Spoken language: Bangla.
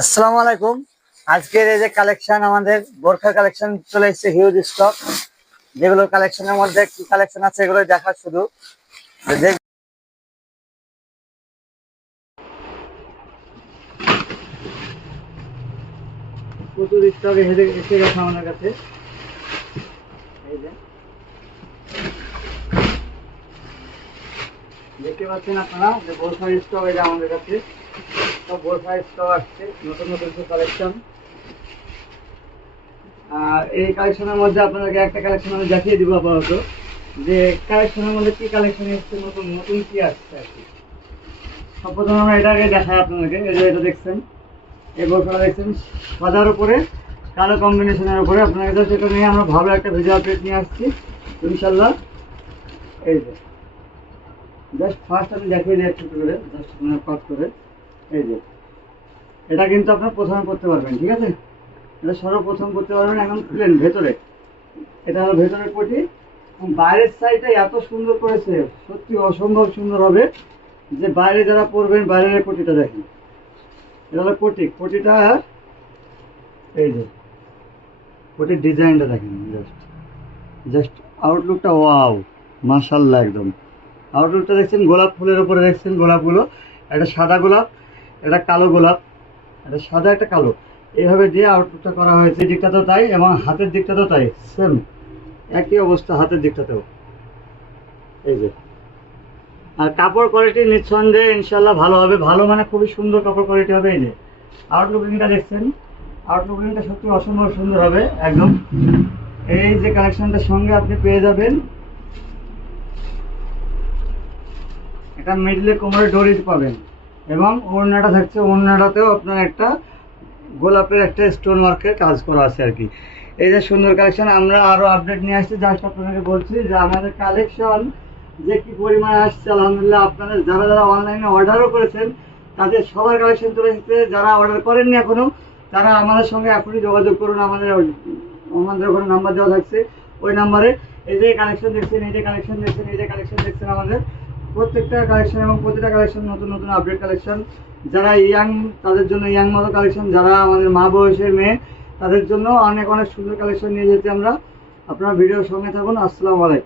আসসালামু আলাইকুম। আজকের এই যে কালেকশন, আমাদের বোরখা কালেকশন চলে এসেছে, হিউজ স্টক। যেগুলো কালেকশনের মধ্যে কি কালেকশন আছে এগুলো দেখা শুধু প্রচুর স্টক এসে গেছে আমাদের কাছে। এই যে দেখতে পাচ্ছেন আপনারা যে বোরখার স্টক, এই যে আমাদের কাছে সব বোরখার স্টক আসছে, নতুন নতুন কালেকশন। আর এই কালেকশনের মধ্যে আপনাদেরকে একটা কালেকশন আমি দেখিয়ে দিব আপাতত, যে কালেকশনের মধ্যে কি কালেকশন এসছে, নতুন নতুন কি আসছে আর কি। সর্বপ্রথম আমরা এটাকে দেখাই আপনাদেরকে। এই যে এটা দেখছেন, এই বোরখাটা দেখছেন সাদার উপরে কালো কম্বিনেশনের উপরে। আপনাদের কাছে এটা নিয়ে আমরা ভালো একটা ভিডিও আপডেট নিয়ে আসছি ইনশাল্লাহ। এই যে জাস্ট ফার্স্ট আমি দেখিয়ে দিই একটু করে, জাস্ট পাস করে। এই যে এটা কিন্তু আপনার প্রথমে করতে পারবেন, ঠিক আছে? এটা সর্বপ্রথম করতে পারবেন এখন প্লেন ভেতরে। এটা হলো ভেতরের কোটি। বাইরের সাইডে এত সুন্দর করেছে, সত্যি অসম্ভব সুন্দর হবে। যে বাইরে যারা পরবেন, বাইরের কোটিটা দেখেন। এটা হলো কোটি, কোটিটা এই যে কোটির ডিজাইনটা দেখেন, জাস্ট জাস্ট আউটলুকটা ওয়াও, মাশাআল্লাহ। একদম আউটলুকটা দেখছেন, গোলাপ ফুলের উপরে দেখছেন গোলাপগুলো, একটা সাদা গোলাপ, একটা কালো গোলাপ, একটা সাদা একটা কালো, এইভাবে দিয়ে আউটলুকটা করা হয়েছে। এই দিকটাতেও তাই এবং হাতের দিকটাতেও তাই, সেম একই অবস্থা হাতের দিকটাতেও। এই যে আর কাপড় কোয়ালিটি নিঃসন্দেহে ইনশাল্লাহ ভালো হবে, ভালো মানে খুবই সুন্দর কাপড় কোয়ালিটি হবে। এই যে আউটলুকিংটা দেখছেন, আউটলুকিংটা সত্যি অসম্ভব সুন্দর হবে একদম। এই যে কালেকশনটার সঙ্গে আপনি পেয়ে যাবেন একটা মিডলে কোমরে ডোরি পাবেন, এবং ওড়নাটা থাকছে, ওড়নাটাতেও আপনার একটা গোলাপের একটা স্টোন ওয়ার্কের কাজ করা আছে আর কি। এই যে সুন্দর কালেকশন, আমরা আরও আপডেট নিয়ে আসছি। জাস্ট আপনাদেরকে বলছি যে আমাদের কালেকশন যে কি পরিমাণে আসছে আলহামদুলিল্লাহ। আপনারা যারা যারা অনলাইনে অর্ডারও করেছেন তাদের সবার কালেকশন চলে এসেছে। যারা অর্ডার করেননি এখনও, তারা আমাদের সঙ্গে এখনই যোগাযোগ করুন। আমাদের ওখানে নাম্বার দেওয়া থাকছে, ওই নাম্বারে। এই যে কালেকশন দেখছেন, এই যে কালেকশন দেখছেন, এই যে কালেকশন দেখছেন, আমাদের প্রত্যেকটা কালেকশন এবং প্রতিটা কালেকশন নতুন নতুন আপডেট কালেকশন। যারা ইয়াং তাদের জন্য ইয়াং মতো কালেকশন, যারা আমাদের মা বয়সের মেয়ে তাদের জন্য অনেক অনেক সুন্দর কালেকশন নিয়ে যেতে আমরা। আপনারা ভিডিওর সঙ্গে থাকুন। আসসালামু আলাইকুম।